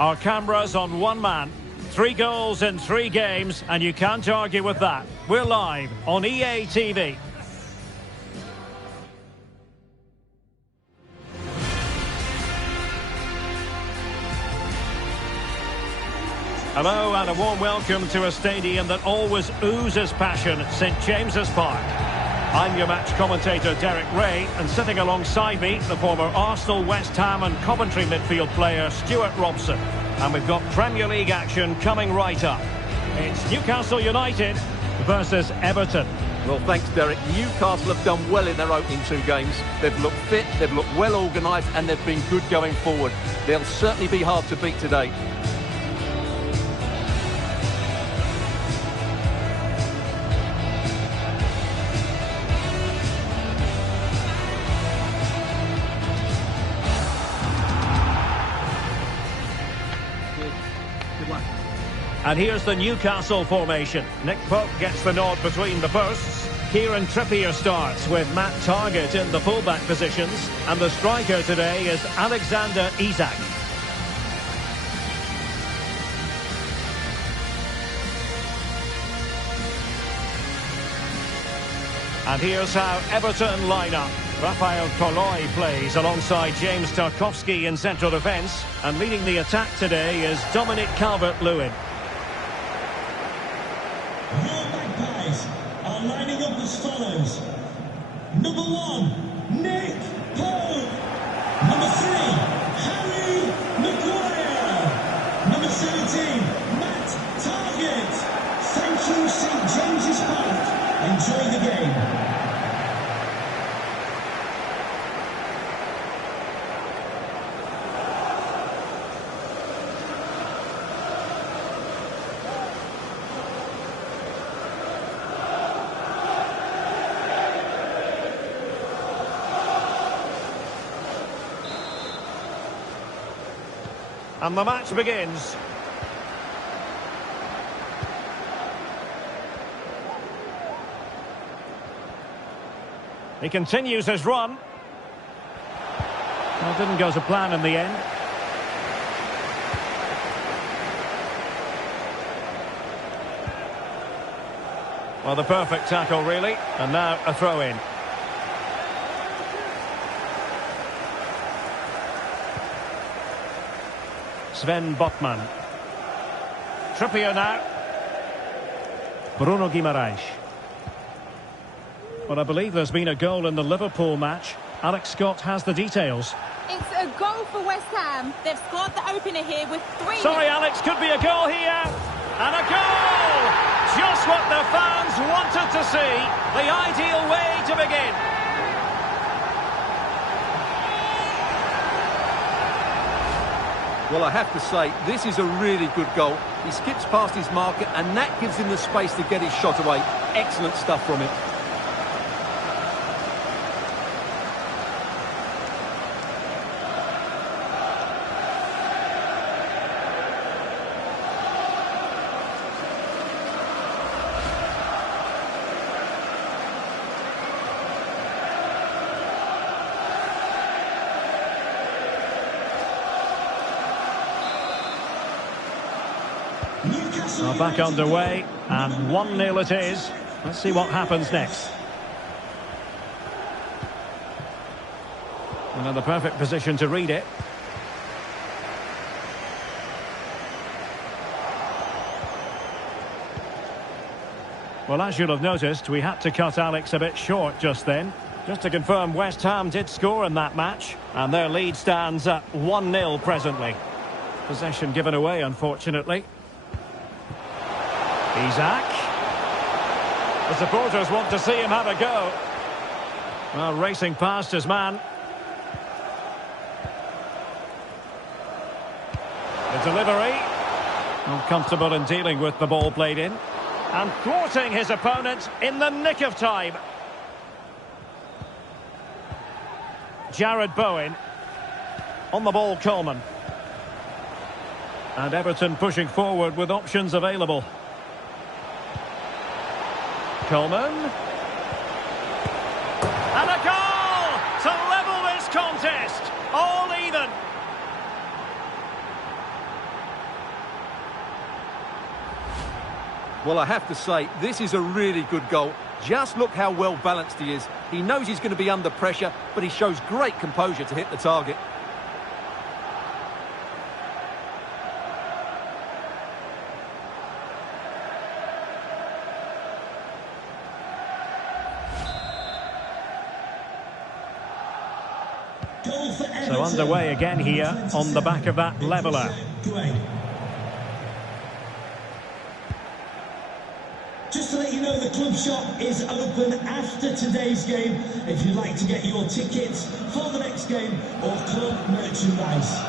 Our cameras on one man. 3 goals in 3 games, and you can't argue with that. We're live on EA TV. Hello and a warm welcome to a stadium that always oozes passion, St James's Park. I'm your match commentator Derek Ray, and sitting alongside me, the former Arsenal, West Ham and Coventry midfield player Stuart Robson. And we've got Premier League action coming right up. It's Newcastle United versus Everton. Well, thanks, Derek. Newcastle have done well in their opening 2 games. They've looked fit, they've looked well organised, and they've been good going forward. They'll certainly be hard to beat today. And here's the Newcastle formation. Nick Pope gets the nod between the posts. Kieran Trippier starts with Matt Targett in the fullback positions. And the striker today is Alexander Isak. And here's how Everton line up. Rafael Toloi plays alongside James Tarkowski in central defence. And leading the attack today is Dominic Calvert-Lewin. Are lining up as follows. Number 1, Nick Pope. Number 3, Harry Maguire. Number 17, Matt Targett. Thank you, St James's Park. Enjoy the game. And the match begins. He continues his run. Well, didn't go to plan in the end. Well, the perfect tackle, really. And now a throw-in. Sven Botman. Trippier now. Bruno Guimaraes. Well, I believe there's been a goal in the Liverpool match. Alex Scott has the details. It's a goal for West Ham. They've scored the opener here with 3... Sorry, Alex, could be a goal here. And a goal! Just what the fans wanted to see. The ideal way to begin. Well, I have to say, this is a really good goal. He skips past his marker, and that gives him the space to get his shot away. Excellent stuff from him. Well, back underway, and 1-0 it is. Let's see what happens next. And in the perfect position to read it. Well, as you'll have noticed, we had to cut Alex a bit short just then. Just to confirm, West Ham did score in that match, and their lead stands at 1-0 presently. Possession given away, unfortunately. Isak. The supporters want to see him have a go. Well, racing past his man. The delivery. Uncomfortable in dealing with the ball played in. And thwarting his opponent in the nick of time. Jared Bowen. On the ball, Coleman. And Everton pushing forward with options available. Coleman. And a goal to level this contest. All even. Well, I have to say, this is a really good goal. Just look how well balanced he is. He knows he's going to be under pressure, but he shows great composure to hit the target. So underway again here on the back of that leveller. Just to let you know, the club shop is open after today's game if you'd like to get your tickets for the next game or club merchandise.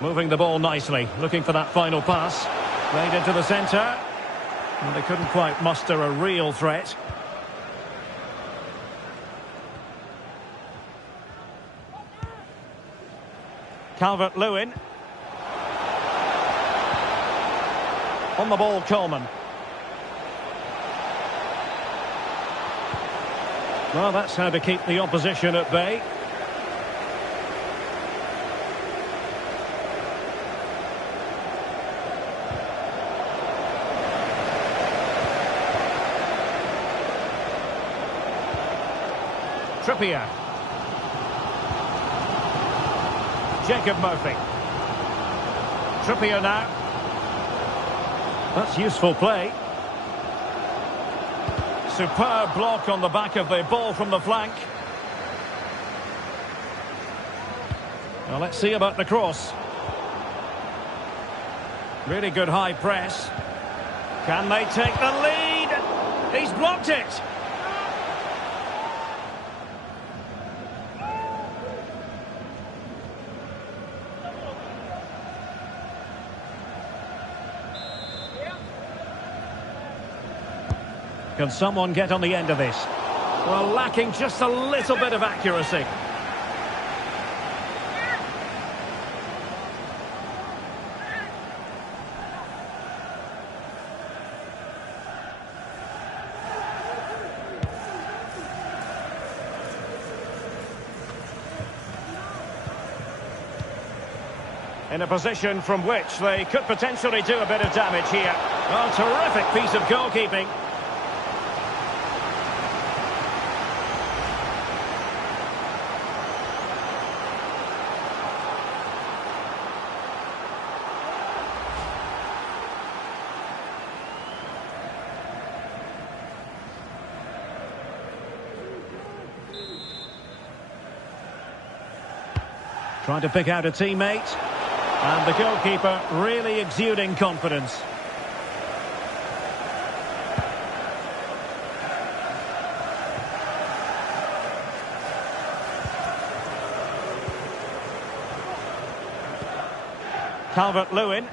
Moving the ball nicely, looking for that final pass. Played into the centre. And they couldn't quite muster a real threat. Calvert-Lewin. On the ball, Coleman. Well, that's how to keep the opposition at bay. Trippier. Jacob Murphy. Trippier now. That's useful play. Superb block on the back of the ball from the flank. Now let's see about the cross. Really good high press. Can they take the lead? He's blocked it. Can someone get on the end of this? Well, lacking just a little bit of accuracy. In a position from which they could potentially do a bit of damage here. Oh, terrific piece of goalkeeping. Trying to pick out a teammate. And the goalkeeper really exuding confidence. Calvert-Lewin.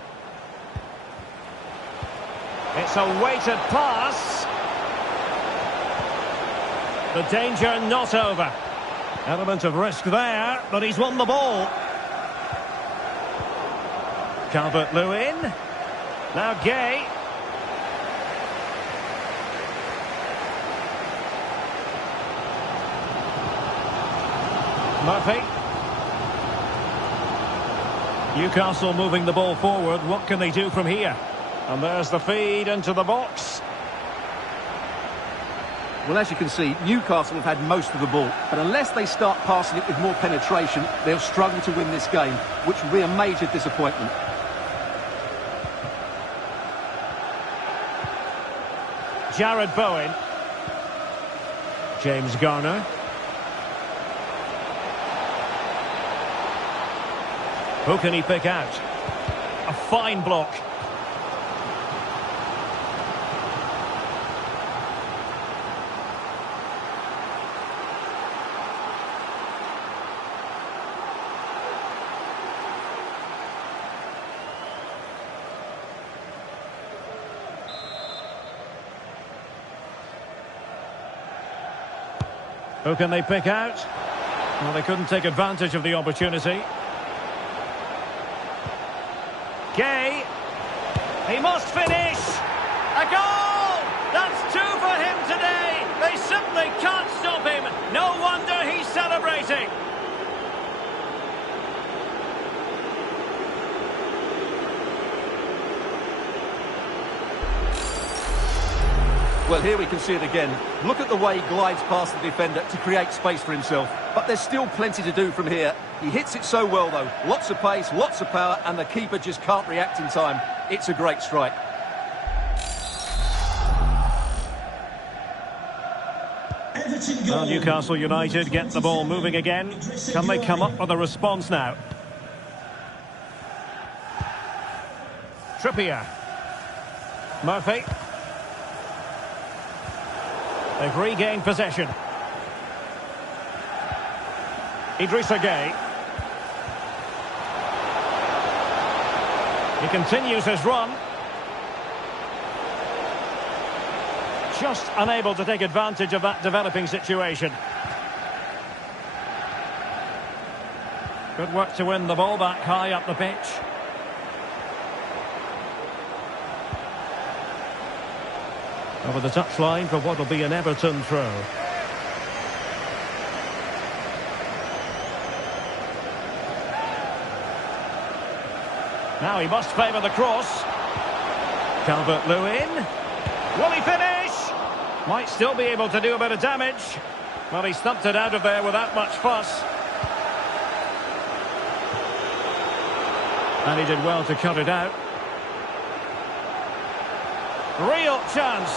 It's a weighted pass. The danger not over. Element of risk there, but he's won the ball. Calvert-Lewin. Now Gay. Murphy. Newcastle moving the ball forward. What can they do from here? And there's the feed into the box. Well, as you can see, Newcastle have had most of the ball, but unless they start passing it with more penetration, they'll struggle to win this game, which will be a major disappointment. Jared Bowen. James Garner. Who can he pick out? A fine block. Who can they pick out? Well, they couldn't take advantage of the opportunity. Gay. He must finish. A goal! That's two for him today. They simply can't stop him. No wonder he's celebrating. Well, here we can see it again. Look at the way he glides past the defender to create space for himself. But there's still plenty to do from here. He hits it so well, though. Lots of pace, lots of power, and the keeper just can't react in time. It's a great strike. Well, Newcastle United get the ball moving again. Can they come up with a response now? Trippier. Murphy. They've regained possession. Idrissa Gueye. He continues his run. Just unable to take advantage of that developing situation. Good work to win the ball back high up the pitch. Over the touchline for what will be an Everton throw. Now he must favour the cross. Calvert-Lewin. Will he finish? Might still be able to do a bit of damage. Well, he stumped it out of there without much fuss. And he did well to cut it out. Real chance.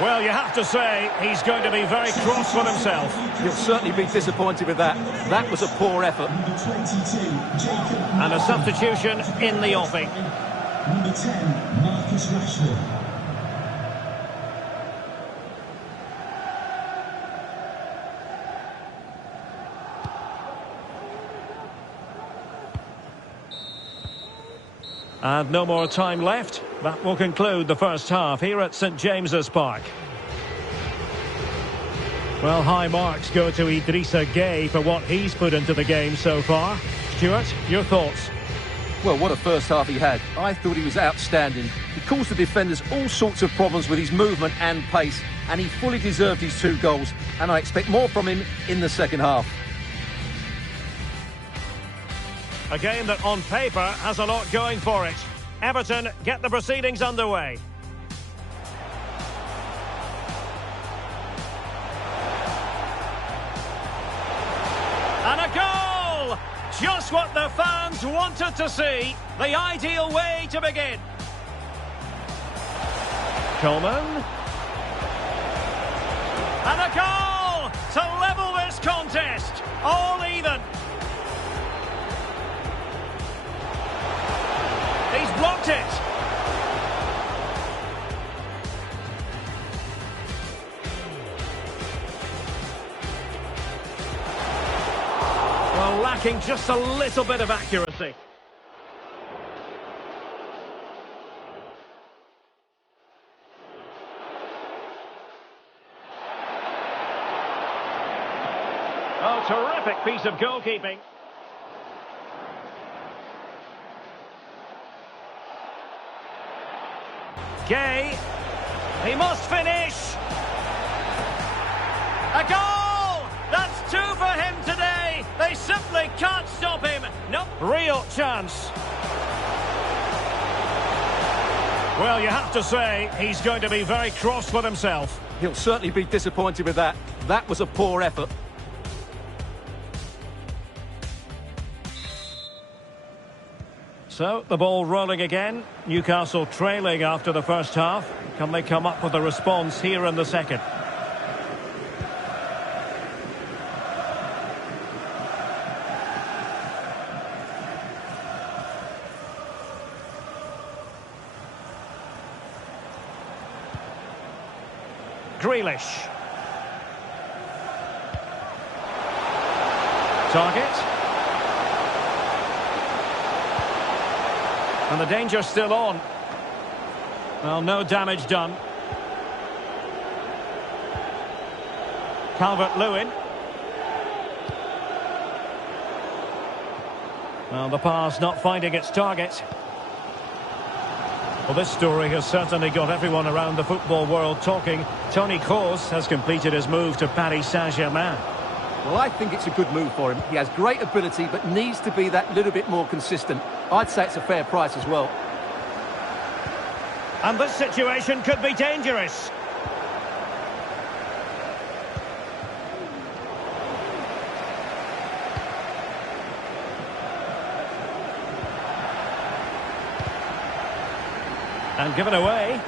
Well, you have to say, he's going to be very cross with himself. He'll certainly be disappointed with that. That was a poor effort. And a substitution in the offing. Number 10, Marcus Rashford. And no more time left. That will conclude the first half here at St James's Park. Well, high marks go to Idrissa Gueye for what he's put into the game so far. Stuart, your thoughts? Well, what a first half he had. I thought he was outstanding. He caused the defenders all sorts of problems with his movement and pace, and he fully deserved his 2 goals, and I expect more from him in the second half. A game that on paper has a lot going for it. Everton get the proceedings underway. And a goal! Just what the fans wanted to see. The ideal way to begin. Coleman. And a goal to level this contest. All even. He's blocked it. Well, lacking just a little bit of accuracy. Oh, terrific piece of goalkeeping. Gueye, he must finish. A goal! That's 2 for him today. They simply can't stop him. Nope. Real chance. Well, you have to say, he's going to be very cross with himself. He'll certainly be disappointed with that. That was a poor effort. So, the ball rolling again. Newcastle trailing after the first half. Can they come up with a response here in the second? Grealish. Target. And the danger's still on. Well, no damage done. Calvert-Lewin. Well, the pass not finding its target. Well, this story has certainly got everyone around the football world talking. Toni Kroos has completed his move to Paris Saint-Germain. Well, I think it's a good move for him. He has great ability, but needs to be that little bit more consistent. I'd say it's a fair price as well. And this situation could be dangerous. And given away.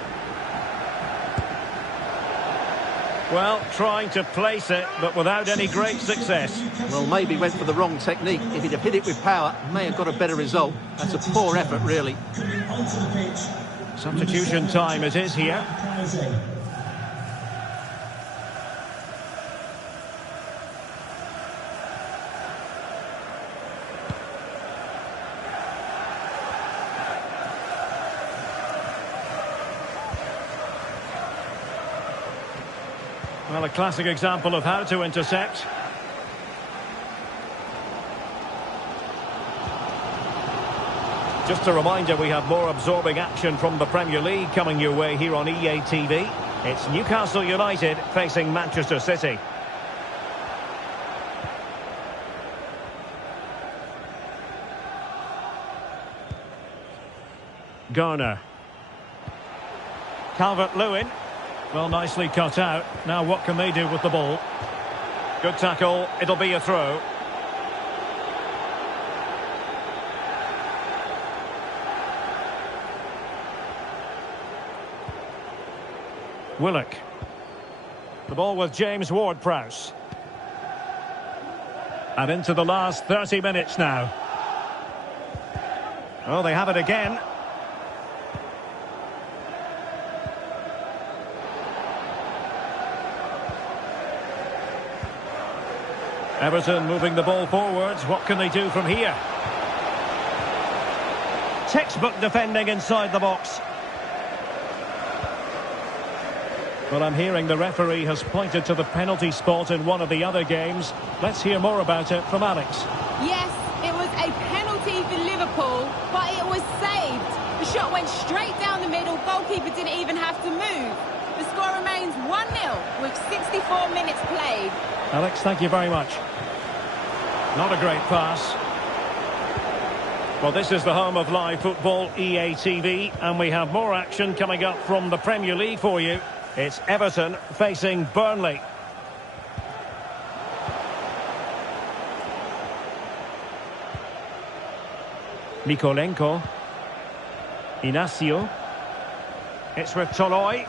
Well, trying to place it, but without any great success. Well, maybe went for the wrong technique. If he'd have hit it with power, may have got a better result. That's a poor effort, really. Onto the pitch. Substitution time it is here. Well, a classic example of how to intercept. Just a reminder, we have more absorbing action from the Premier League coming your way here on EA TV. It's Newcastle United facing Manchester City. Garner. Calvert-Lewin. Well, nicely cut out. Now what can they do with the ball? Good tackle. It'll be a throw. Willock. The ball with James Ward-Prowse. And into the last 30 minutes now. Oh, they have it again. Everton moving the ball forwards. What can they do from here? Textbook defending inside the box. Well, I'm hearing the referee has pointed to the penalty spot in one of the other games. Let's hear more about it from Alex. Yes, it was a penalty for Liverpool, but it was saved. The shot went straight down the middle. Goalkeeper didn't even have to move. The score remains 1-0 with 64 minutes played. Alex, thank you very much. Not a great pass. Well, this is the home of live football, EA TV, and we have more action coming up from the Premier League for you. It's Everton facing Burnley. Mikolenko. Inacio. It's with Toloi.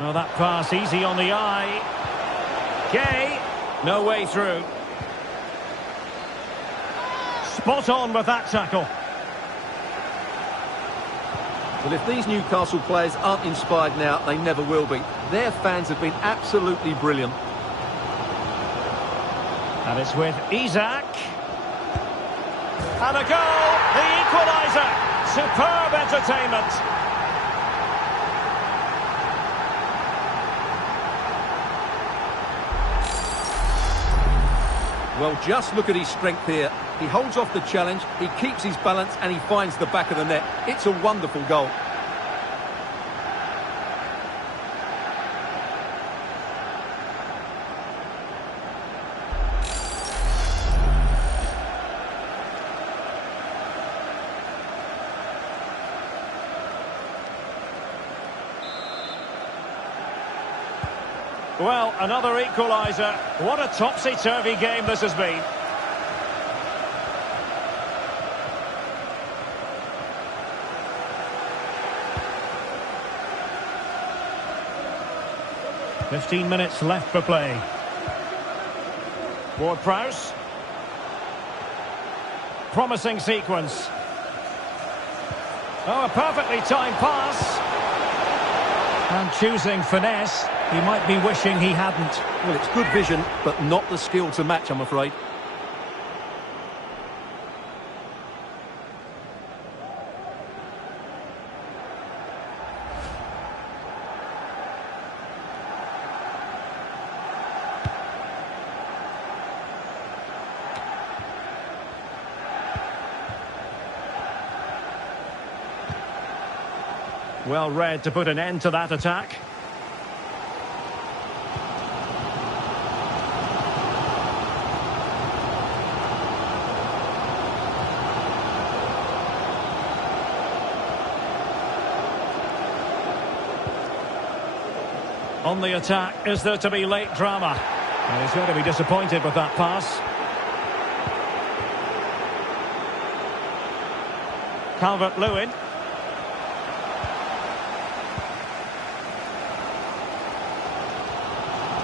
Oh, that pass easy on the eye. Gay. No way through. Spot on with that tackle. Well, if these Newcastle players aren't inspired now, they never will be. Their fans have been absolutely brilliant. And it's with Isak. And a goal! The equaliser! Superb entertainment! Well, just look at his strength here. He holds off the challenge, he keeps his balance, and he finds the back of the net. It's a wonderful goal. Well, another equaliser. What a topsy-turvy game this has been. "15 minutes left for play. Ward-Prowse. Promising sequence. Oh, a perfectly timed pass. And choosing finesse. He might be wishing he hadn't. Well, it's good vision, but not the skill to match, I'm afraid. Well read to put an end to that attack. On the attack, is there to be late drama? And he's going to be disappointed with that pass. Calvert-Lewin.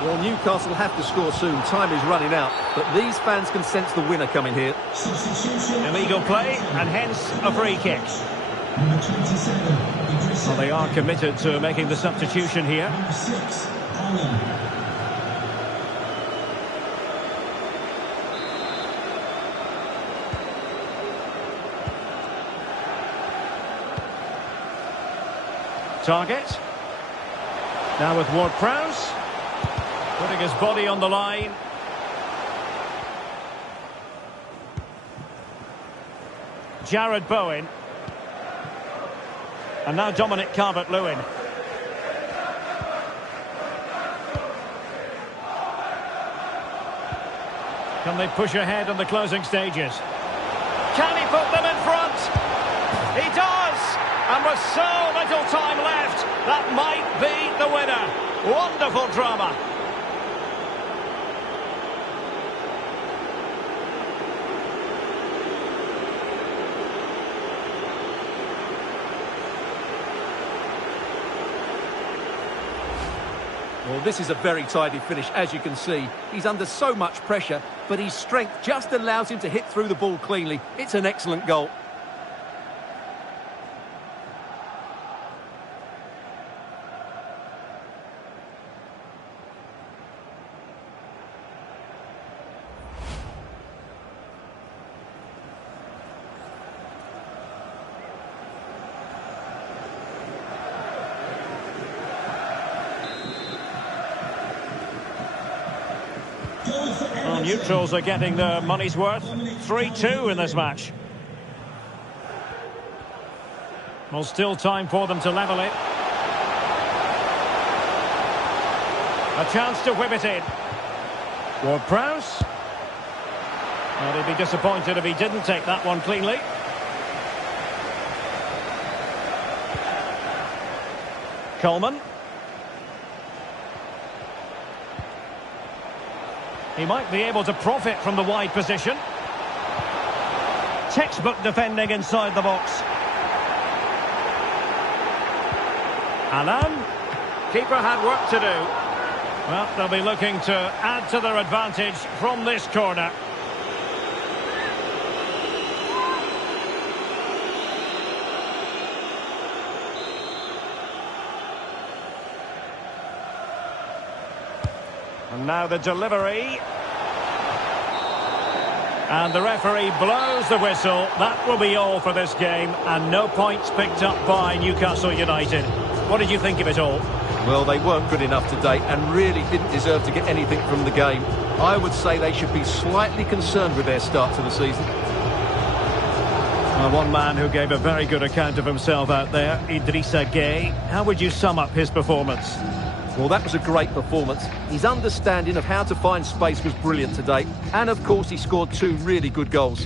Well, Newcastle have to score soon. Time is running out. But these fans can sense the winner coming here. Illegal play, and hence a free kick. Number 27, Well, they are committed to making the substitution here. Number 6, Allen. Target. Now with Ward-Prowse. Putting his body on the line. Jared Bowen. And now Dominic Calvert-Lewin. Can they push ahead in the closing stages? Can he put them in front? He does! And with so little time left, that might be the winner. Wonderful drama. Well, this is a very tidy finish, as you can see. He's under so much pressure, but his strength just allows him to hit through the ball cleanly. It's an excellent goal. Well, neutrals are getting their money's worth. 3-2 in this match. Well, still time for them to level it. A chance to whip it in. Ward-Prowse. Well, he'd be disappointed if he didn't take that one cleanly. Coleman. He might be able to profit from the wide position. Textbook defending inside the box. Alan. Keeper had work to do. Well, they'll be looking to add to their advantage from this corner. And now the delivery. And the referee blows the whistle. That will be all for this game. And no points picked up by Newcastle United. What did you think of it all? Well, they weren't good enough today and really didn't deserve to get anything from the game. I would say they should be slightly concerned with their start to the season. Well, one man who gave a very good account of himself out there, Idrissa Gueye. How would you sum up his performance? Well, that was a great performance. His understanding of how to find space was brilliant today. And, of course, he scored 2 really good goals.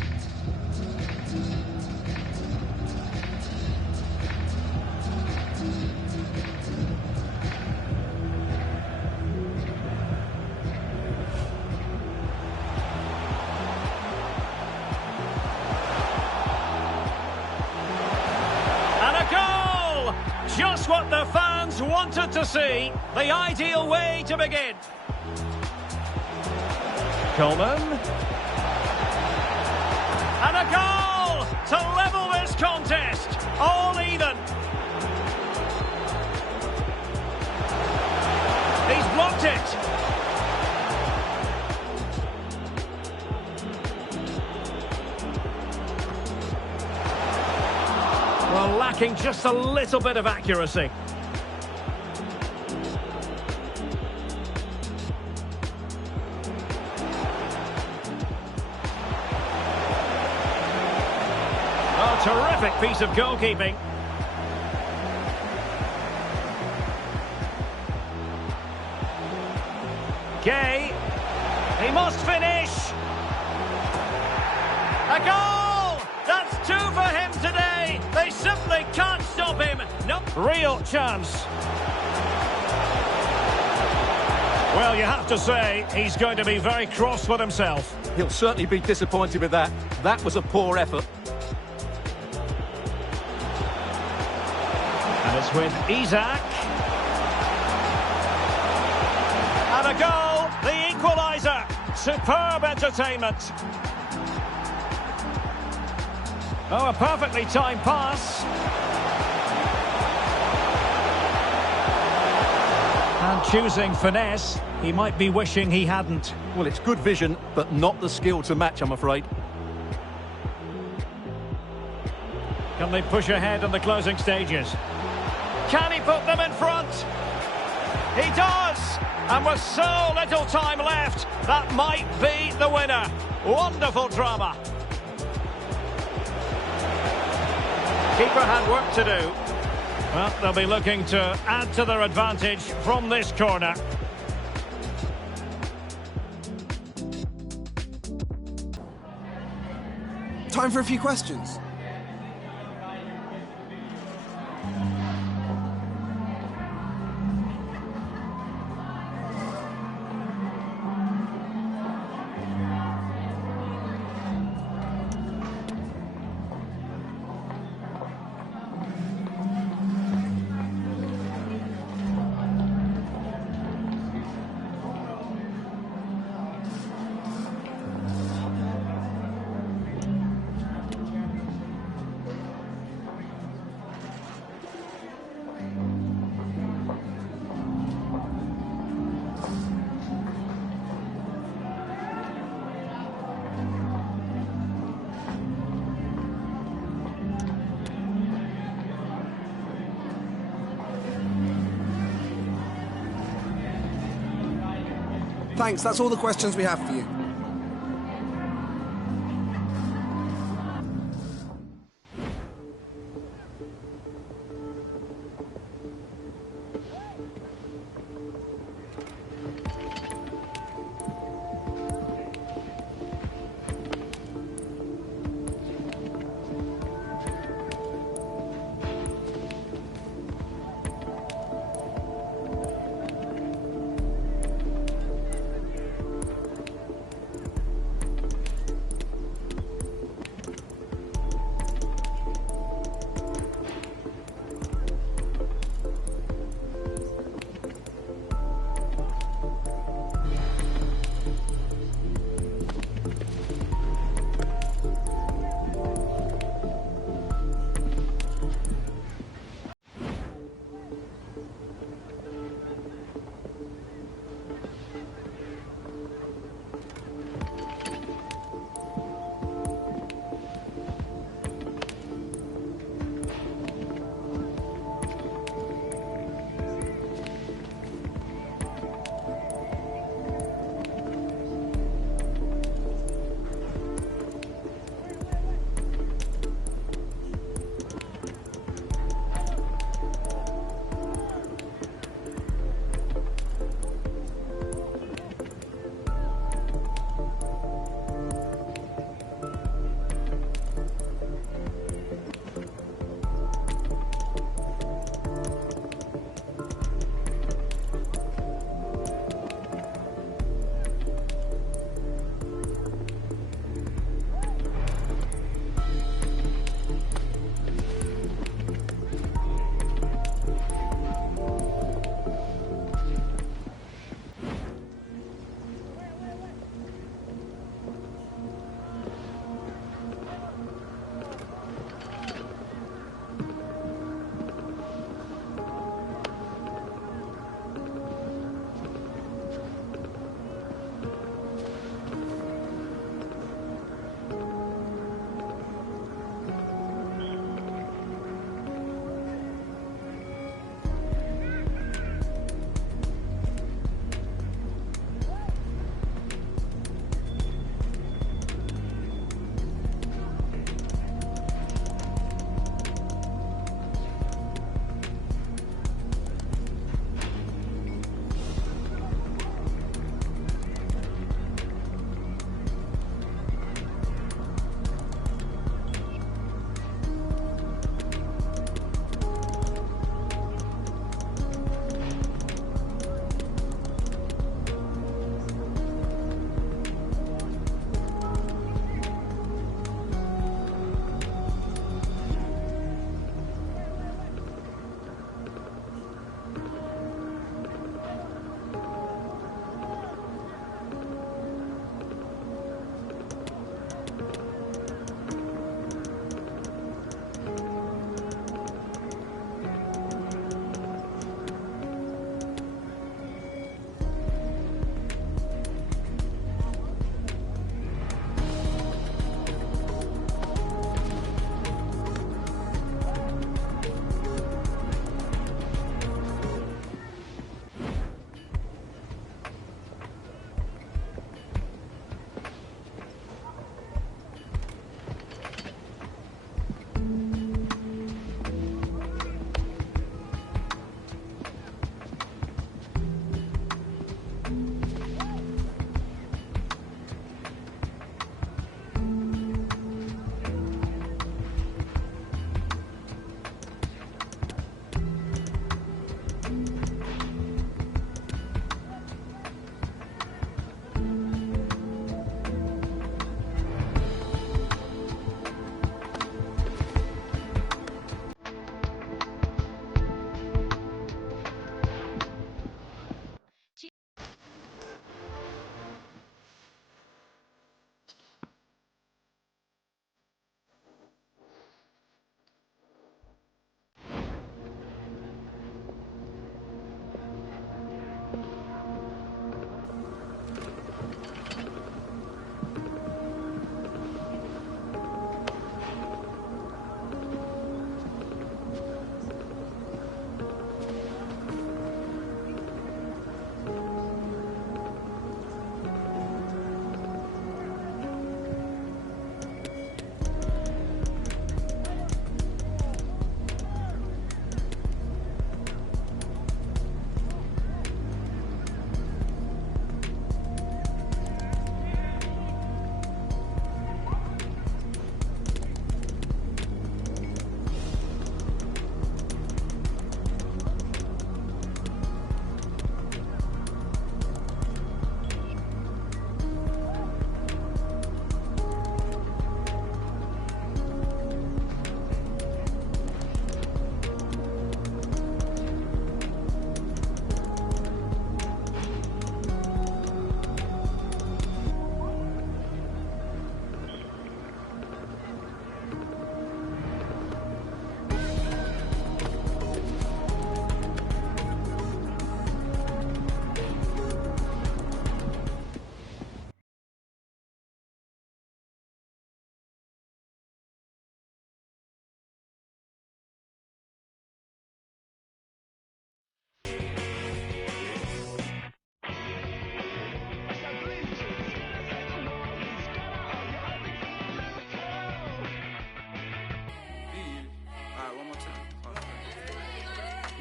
And a goal! Just what the fans wanted to see. The ideal way to begin. Coleman. And a goal to level this contest. All even. He's blocked it. Well, lacking just a little bit of accuracy. Oh, terrific piece of goalkeeping. Gueye. He must finish. A goal! That's 2 for him today. They simply can't stop him. No real chance. Well, you have to say, he's going to be very cross with himself. He'll certainly be disappointed with that. That was a poor effort. And it's with Isak. And a goal, the equaliser. Superb entertainment. Oh, a perfectly timed pass. And choosing finesse, he might be wishing he hadn't. Well, it's good vision, but not the skill to match, I'm afraid. Can they push ahead in the closing stages? Can he put them in front? He does! And with so little time left, that might be the winner. Wonderful drama. Keeper had work to do. Well, they'll be looking to add to their advantage from this corner. Time for a few questions. Thanks, that's all the questions we have for you.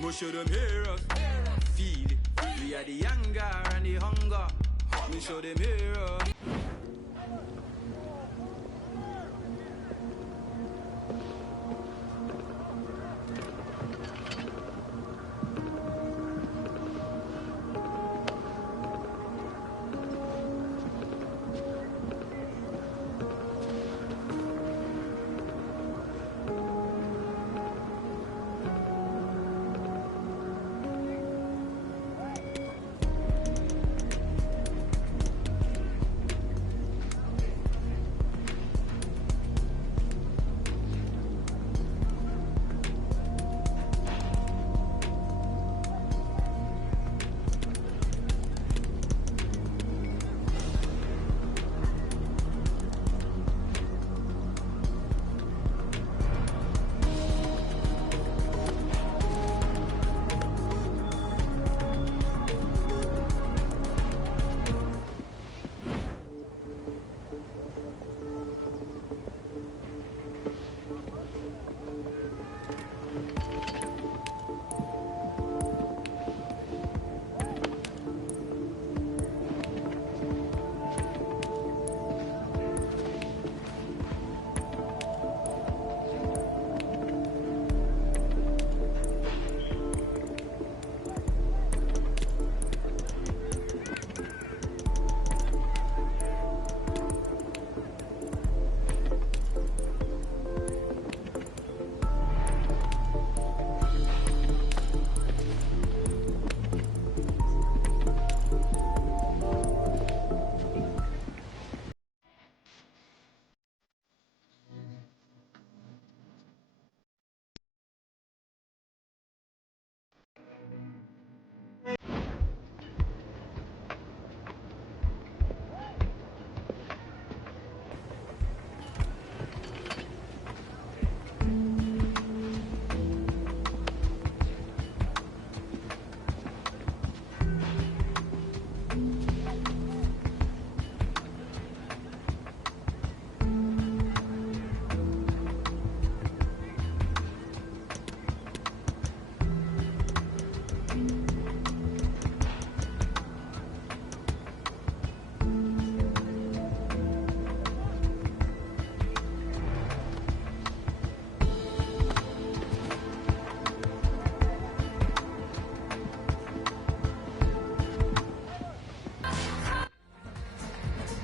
Must show them heroes. Feel it. We are the anger and the hunger. We show them heroes.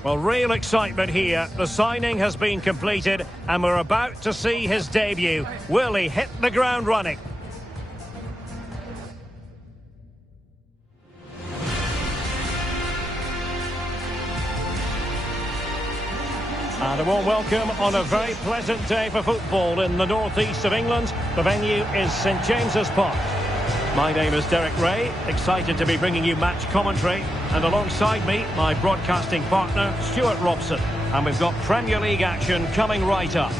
Well, real excitement here. The signing has been completed and we're about to see his debut. Will he hit the ground running? And a warm welcome on a very pleasant day for football in the northeast of England. The venue is St James's Park. My name is Derek Ray, excited to be bringing you match commentary, and alongside me, my broadcasting partner, Stuart Robson. And we've got Premier League action coming right up.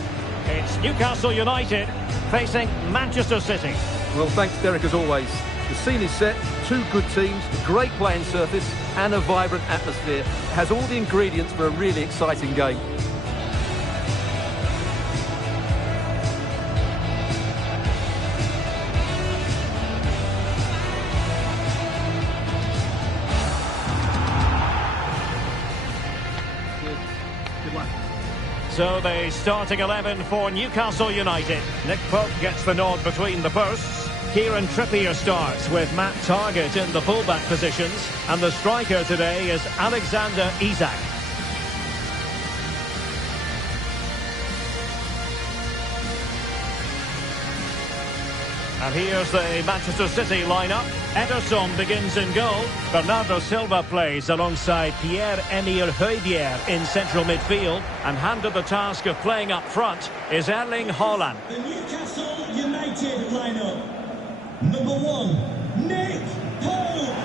It's Newcastle United facing Manchester City. Well, thanks, Derek, as always. The scene is set, two good teams, a great playing surface, and a vibrant atmosphere. It has all the ingredients for a really exciting game. So the starting 11 for Newcastle United. Nick Pope gets the nod between the posts. Kieran Trippier starts with Matt Targett in the fullback positions. And the striker today is Alexander Isak. And here's the Manchester City lineup. Ederson begins in goal. Bernardo Silva plays alongside Pierre-Emile Højbjerg in central midfield. And handed the task of playing up front is Erling Haaland. The Newcastle United lineup. Number 1, Nick Pope.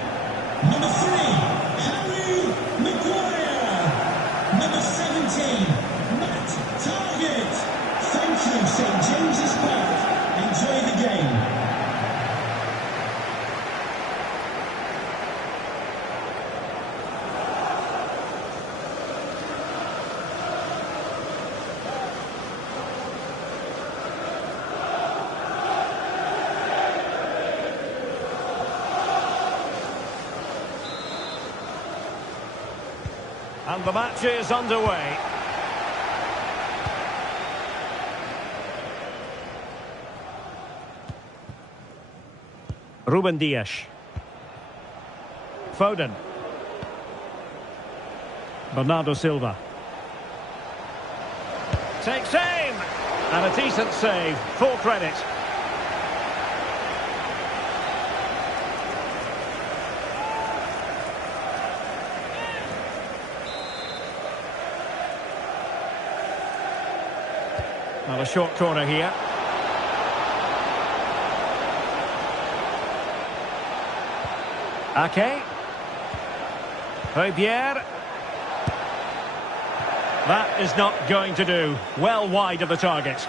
Number 3, Harry Maguire. Number 17, Matt Targett. Thank you, St James's Park. Enjoy the game. And the match is underway. Ruben Dias. Foden. Bernardo Silva. Takes aim! And a decent save. Full credit. Now a short corner here. Ake. Højbjerg. That is not going to do. Well wide of the target.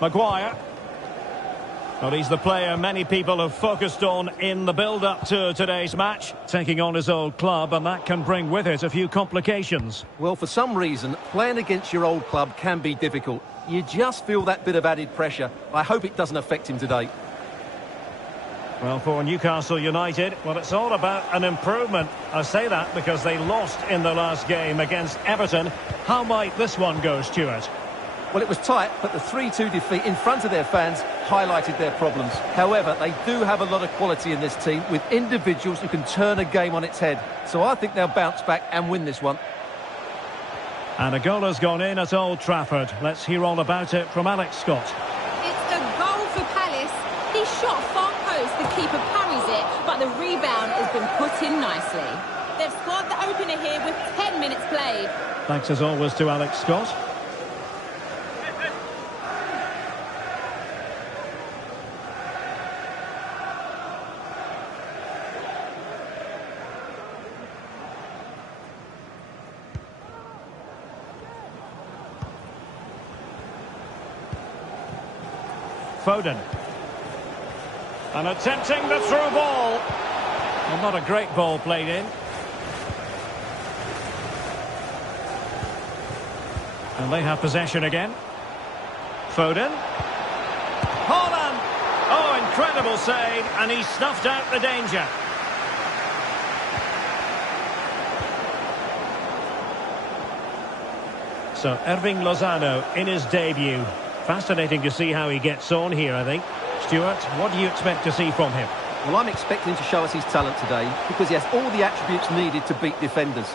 Maguire. Well, he's the player many people have focused on in the build-up to today's match, taking on his old club, and that can bring with it a few complications. Well, for some reason, playing against your old club can be difficult. You just feel that bit of added pressure. I hope it doesn't affect him today. Well, for Newcastle United, well, it's all about an improvement. I say that because they lost in the last game against Everton. How might this one go, Stuart? Well, it was tight, but the 3-2 defeat in front of their fans highlighted their problems. However, they do have a lot of quality in this team, with individuals who can turn a game on its head. So I think they'll bounce back and win this one. And a goal has gone in at Old Trafford. Let's hear all about it from Alex Scott. It's a goal for Palace. He shot far post, the keeper parries it, but the rebound has been put in nicely. They've scored the opener here with 10 minutes played. Thanks as always to Alex Scott. Foden. And attempting the through ball. Well, not a great ball played in. And they have possession again. Foden. Haaland! Oh, incredible save, and he snuffed out the danger. So, Irving Lozano in his debut. Fascinating to see how he gets on here, I think. Stuart, what do you expect to see from him? Well, I'm expecting him to show us his talent today because he has all the attributes needed to beat defenders.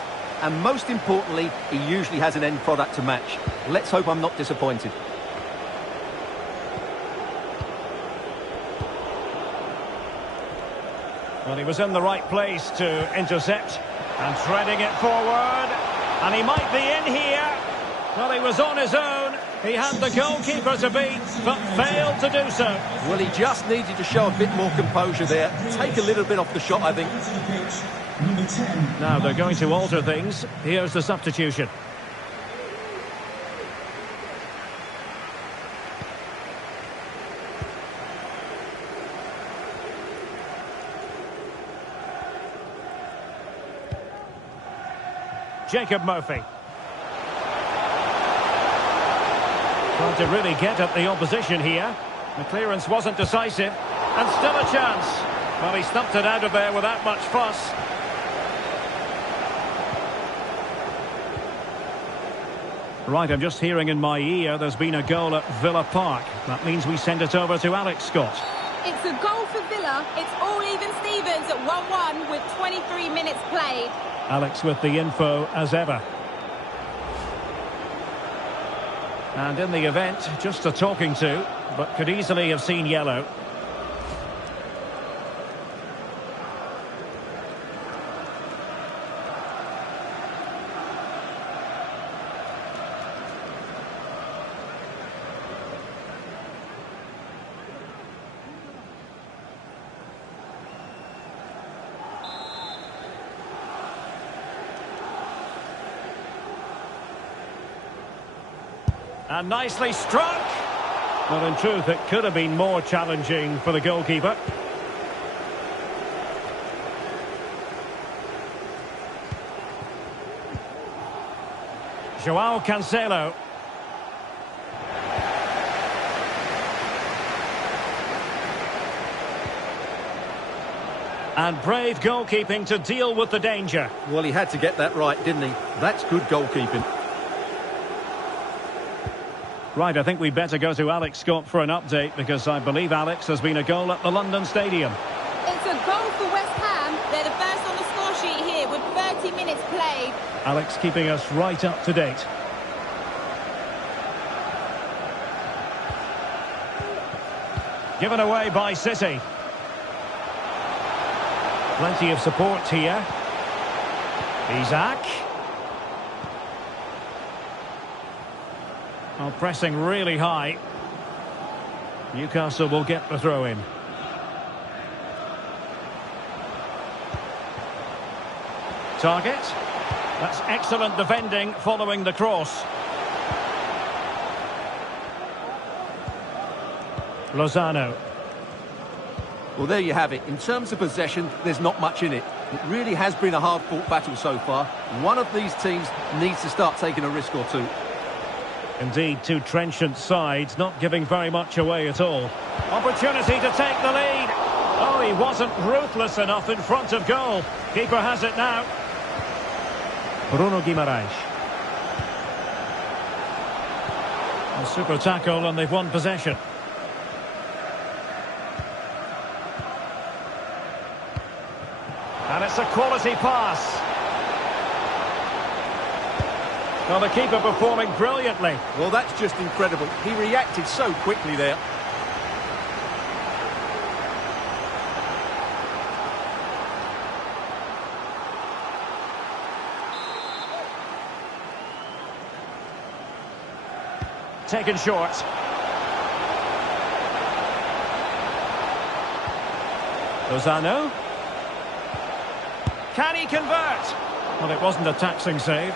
And most importantly, he usually has an end product to match. Let's hope I'm not disappointed. Well, he was in the right place to intercept and threading it forward. And he might be in here. Well, he was on his own. He had the goalkeeper to beat, but failed to do so. Well, he just needed to show a bit more composure there. Take a little bit off the shot, I think. Number 10. Now they're going to alter things. Here's the substitution. Jacob Murphy. Trying to really get at the opposition here. The clearance wasn't decisive. And still a chance. Well, he stumped it out of there without much fuss. Right, I'm just hearing in my ear there's been a goal at Villa Park. That means we send it over to Alex Scott. It's a goal for Villa. It's all even Stevens at 1-1 with 23 minutes played. Alex with the info as ever. And in the event, just a talking to, but could easily have seen yellow. And nicely struck. Well, in truth, it could have been more challenging for the goalkeeper. Joao Cancelo. And brave goalkeeping to deal with the danger. Well, he had to get that right, didn't he? That's good goalkeeping. Right, I think we'd better go to Alex Scott for an update, because I believe, Alex, there's been a goal at the London Stadium. It's a goal for West Ham. They're the first on the score sheet here with 30 minutes played. Alex keeping us right up to date. Given away by City. Plenty of support here. Isaac. Oh, pressing really high. Newcastle will get the throw in. Target. That's excellent defending following the cross. Lozano. Well, there you have it. In terms of possession, there's not much in it. It really has been a hard-fought battle so far. One of these teams needs to start taking a risk or two. Indeed, two trenchant sides, not giving very much away at all. Opportunity to take the lead. Oh, he wasn't ruthless enough in front of goal. Keeper has it now. Bruno Guimaraes. A super tackle, and they've won possession. And it's a quality pass. Well, the keeper performing brilliantly. Well, that's just incredible. He reacted so quickly there. Taken short. Lozano. Can he convert? Well, it wasn't a taxing save.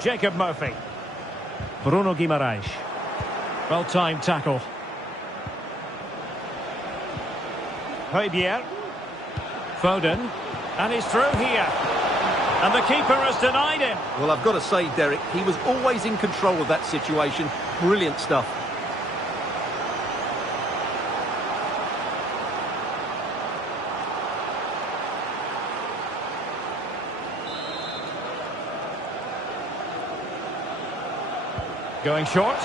Jacob Murphy. Bruno Guimaraes. Well-timed tackle. Højbjerg. Foden. And he's through here. And the keeper has denied him. Well, I've got to say, Derek, he was always in control of that situation. Brilliant stuff. Going short.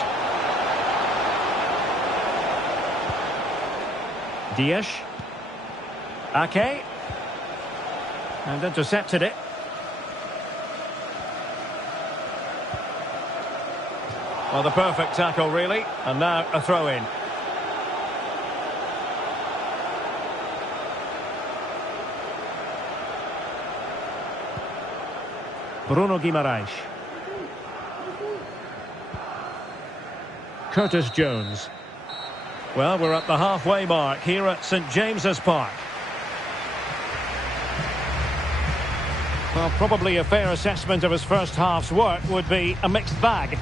Dias. Ake. And intercepted it. Well, the perfect tackle, really. And now a throw-in. Bruno Guimaraes. Curtis Jones. Well, we're at the halfway mark here at St James's Park. Well, probably a fair assessment of his first half's work would be a mixed bag.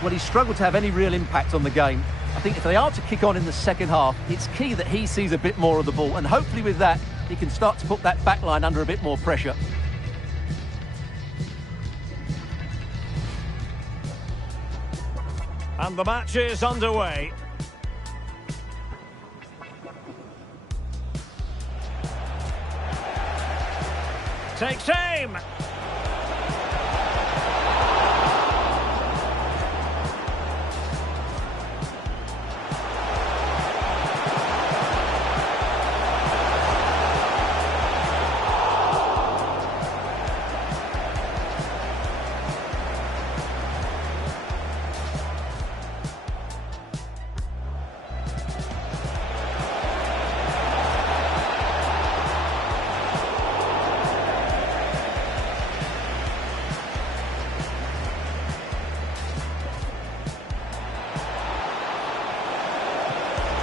Well, he struggled to have any real impact on the game. I think if they are to kick on in the second half, it's key that he sees a bit more of the ball, and hopefully with that, he can start to put that back line under a bit more pressure. And the match is underway. Takes aim.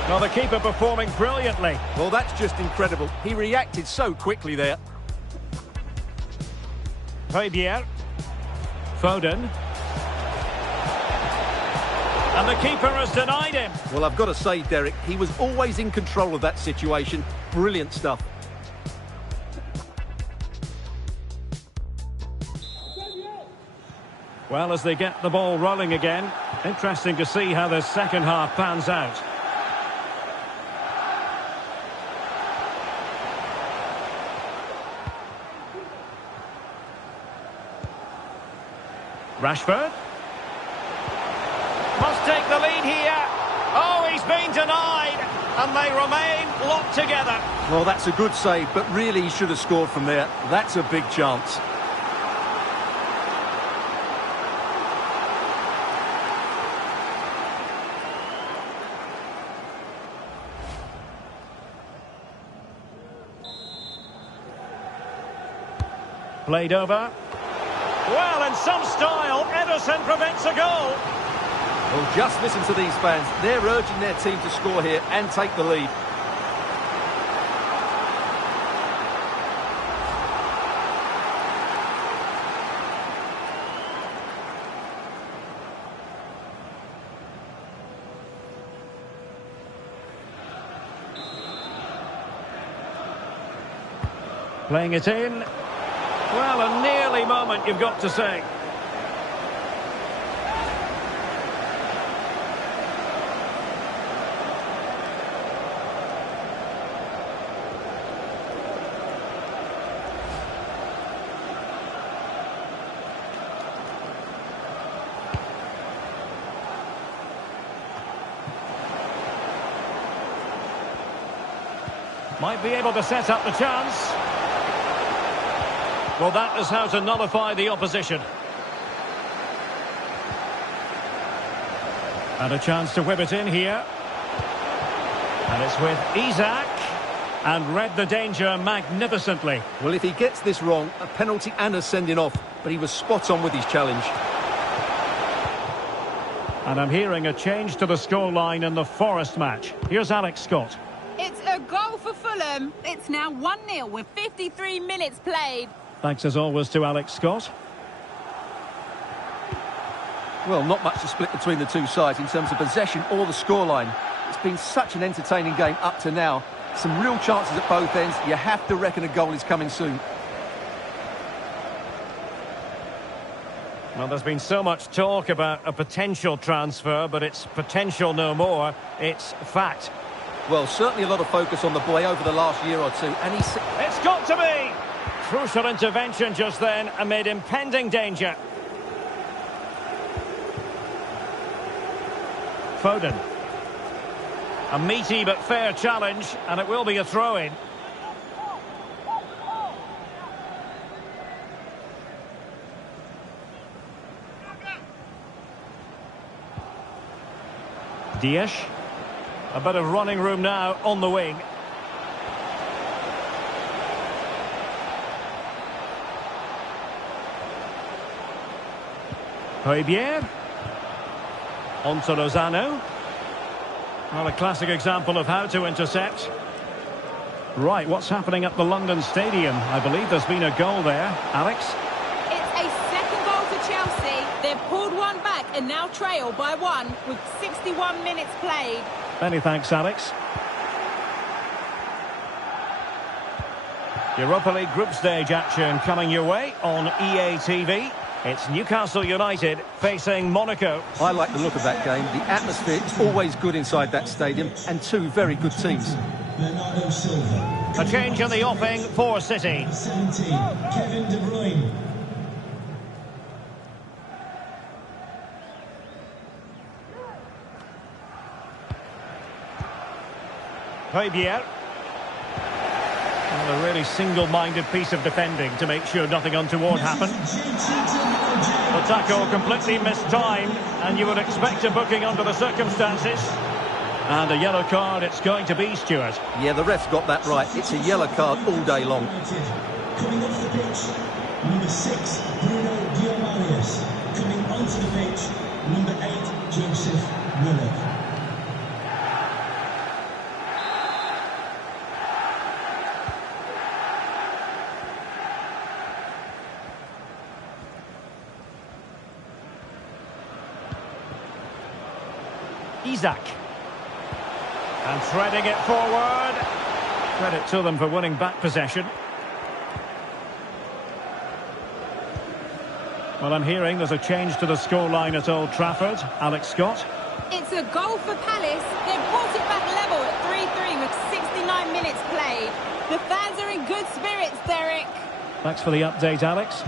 Well, the keeper performing brilliantly. Well, that's just incredible. He reacted so quickly there. Højbjerg. Foden. And the keeper has denied him. Well, I've got to say, Derek, he was always in control of that situation. Brilliant stuff. Well, as they get the ball rolling again, interesting to see how the second half pans out. Rashford. Must take the lead here. Oh, he's been denied. And they remain locked together. Well, that's a good save, but really he should have scored from there. That's a big chance. Played over. Well, in some style, Ederson prevents a goal. Well, just listen to these fans. They're urging their team to score here and take the lead. Playing it in. Well, a nearly moment, you've got to say. Might be able to set up the chance. Well, that is how to nullify the opposition. And a chance to whip it in here. And it's with Isak. And read the danger magnificently. Well, if he gets this wrong, a penalty and a sending off. But he was spot on with his challenge. And I'm hearing a change to the scoreline in the Forest match. Here's Alex Scott. It's a goal for Fulham. It's now 1-0 with 53 minutes played. Thanks as always to Alex Scott. Well, not much to split between the two sides in terms of possession or the scoreline. It's been such an entertaining game up to now. Some real chances at both ends. You have to reckon a goal is coming soon. Well, there's been so much talk about a potential transfer, but it's potential no more. It's fact. Well, certainly a lot of focus on the boy over the last year or two. And he's... It's got to be! Crucial intervention just then amid impending danger. Foden. A meaty but fair challenge, and it will be a throw-in. Diaz. A bit of running room now on the wing. Højbjerg. On to Lozano. Well, a classic example of how to intercept. Right, what's happening at the London Stadium? I believe there's been a goal there. Alex? It's a second goal for Chelsea. They've pulled one back and now trail by one with 61 minutes played. Many thanks, Alex. Europa League group stage action coming your way on EA TV. It's Newcastle United facing Monaco. I like the look of that game. The atmosphere is always good inside that stadium, and two very good teams. Bernardo Silva. A change in the offing for City. 17, Kevin De Bruyne. Højbjerg. Well, a really single-minded piece of defending to make sure nothing untoward happened. The tackle completely mistimed, and you would expect a booking under the circumstances. And a yellow card it's going to be, Stuart. Yeah, the ref's got that right. It's a yellow card all day long. Coming off the pitch, number 6, Bruno Guimaraes. Coming onto the pitch, number 8, Joseph Willock. Isaac. And threading it forward. Credit to them for winning back possession. Well, I'm hearing there's a change to the scoreline at Old Trafford. Alex Scott. It's a goal for Palace. They've brought it back level at 3-3 with 69 minutes played. The fans are in good spirits, Derek. Thanks for the update, Alex.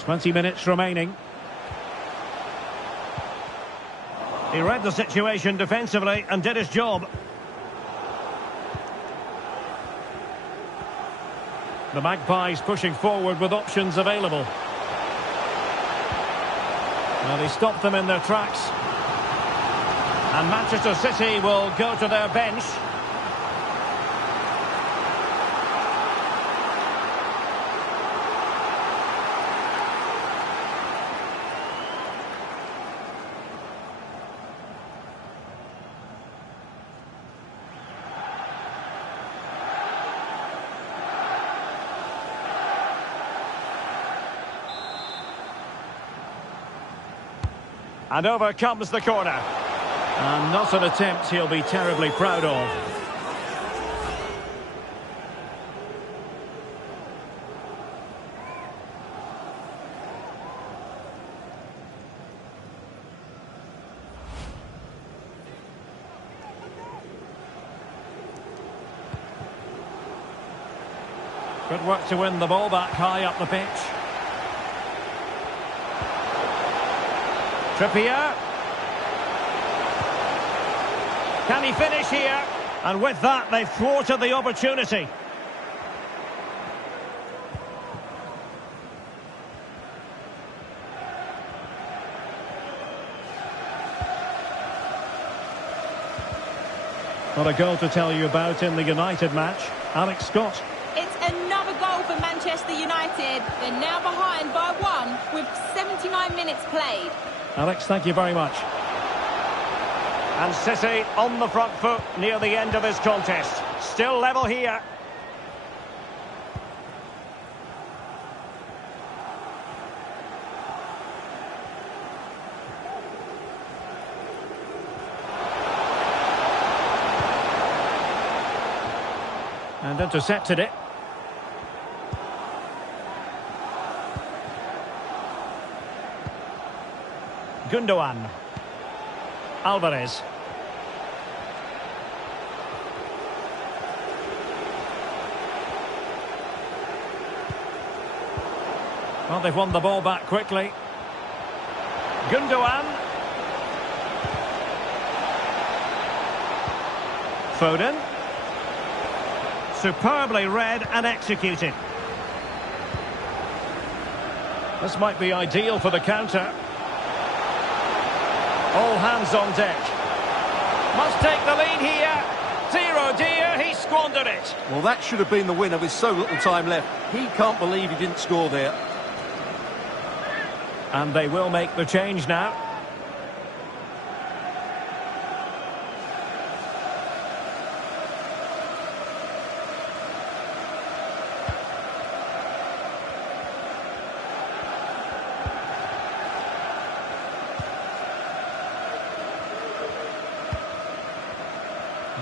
20 minutes remaining. He read the situation defensively and did his job. The Magpies pushing forward with options available. Well, he stopped them in their tracks. And Manchester City will go to their bench. And over comes the corner. And not an attempt he'll be terribly proud of. Good work to win the ball back high up the pitch. Trippier. Can he finish here? And with that, they've thwarted the opportunity. Not a goal to tell you about in the United match. Alex Scott. It's another goal for Manchester United. They're now behind by 1 with 79 minutes played. Alex, thank you very much. And City on the front foot near the end of this contest. Still level here. And intercepted it. Gundogan. Alvarez. Well, they've won the ball back quickly. Gundogan. Foden. Superbly read and executed. This might be ideal for the counter. All hands on deck. Must take the lead here. Dear, oh dear, he squandered it. Well, that should have been the winner with so little time left. He can't believe he didn't score there. And they will make the change now.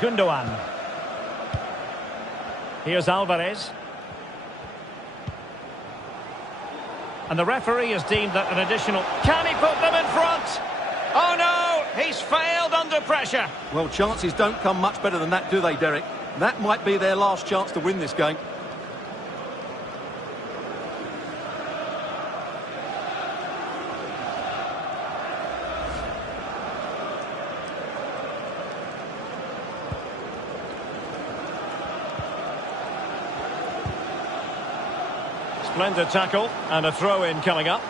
Gundogan. Here's Alvarez. And the referee has deemed that an additional... Can he put them in front? Oh no, he's failed under pressure. Well, chances don't come much better than that, do they, Derek? That might be their last chance to win this game. Splendid tackle and a throw-in coming up.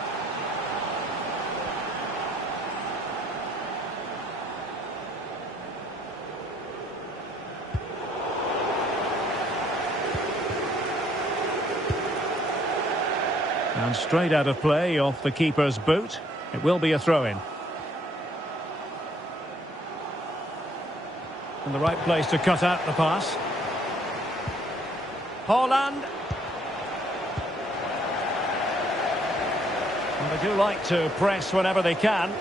And straight out of play off the keeper's boot. It will be a throw-in. In the right place to cut out the pass. Haaland. They do like to press whenever they can.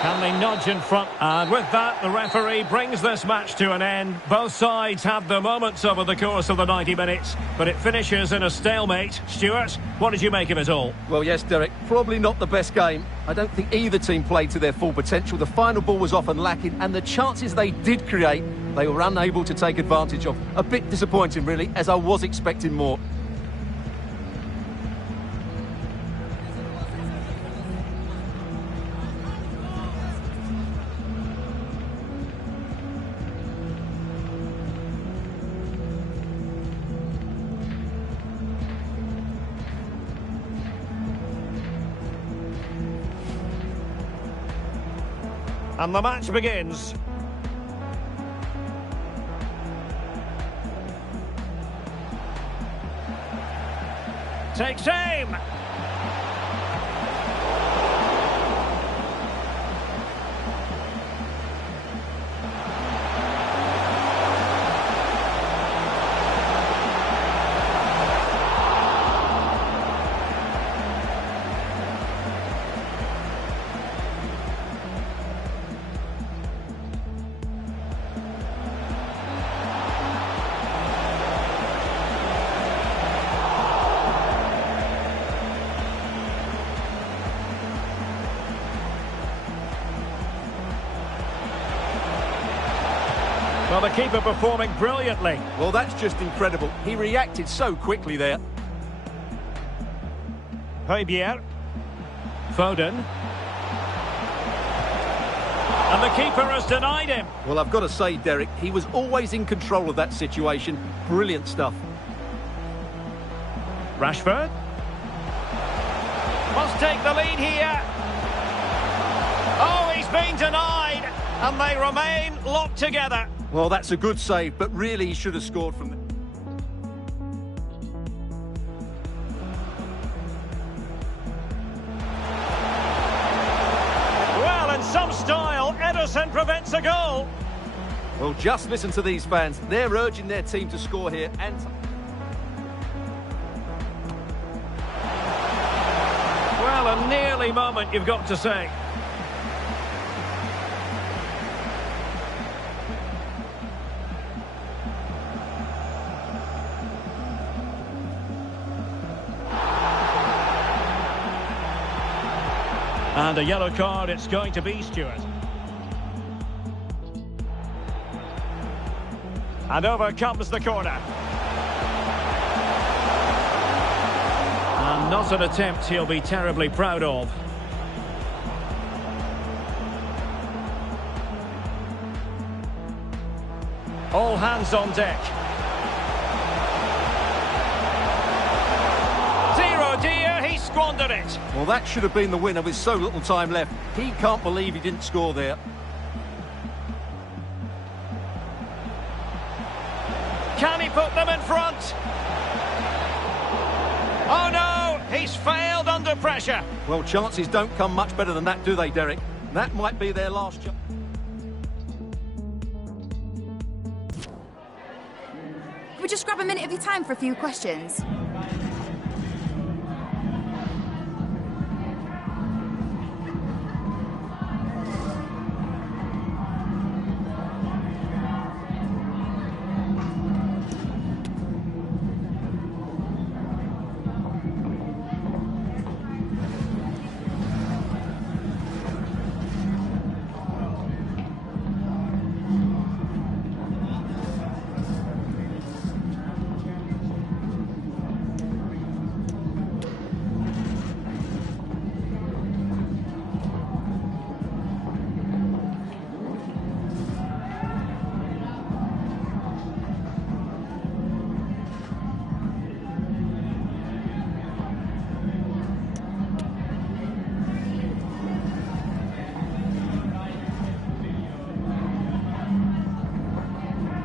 Can they nudge in front? And with that, the referee brings this match to an end. Both sides have their moments over the course of the 90 minutes, but it finishes in a stalemate. Stuart, what did you make of it all? Well, yes, Derek, probably not the best game. I don't think either team played to their full potential. The final ball was often lacking, and the chances they did create, they were unable to take advantage of. A bit disappointing, really, as I was expecting more. And the match begins. Takes aim. Well, the keeper performing brilliantly. Well, that's just incredible. He reacted so quickly there. Højbjerg. Foden. And the keeper has denied him. Well, I've got to say, Derek, he was always in control of that situation. Brilliant stuff. Rashford. Must take the lead here. Oh, he's been denied. And they remain locked together. Well, that's a good save, but really he should have scored from there. Well, in some style, Ederson prevents a goal. Well, just listen to these fans. They're urging their team to score here and... Well, a nearly moment, you've got to say. And a yellow card it's going to be, Stuart. And over comes the corner. And not an attempt he'll be terribly proud of. All hands on deck. He squandered it. Well, that should have been the winner with so little time left. He can't believe he didn't score there. Can he put them in front? Oh no, he's failed under pressure. Well, chances don't come much better than that, do they, Derek? That might be their last chance. Could we just grab a minute of your time for a few questions?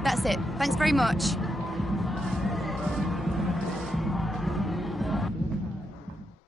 That's it. Thanks very much.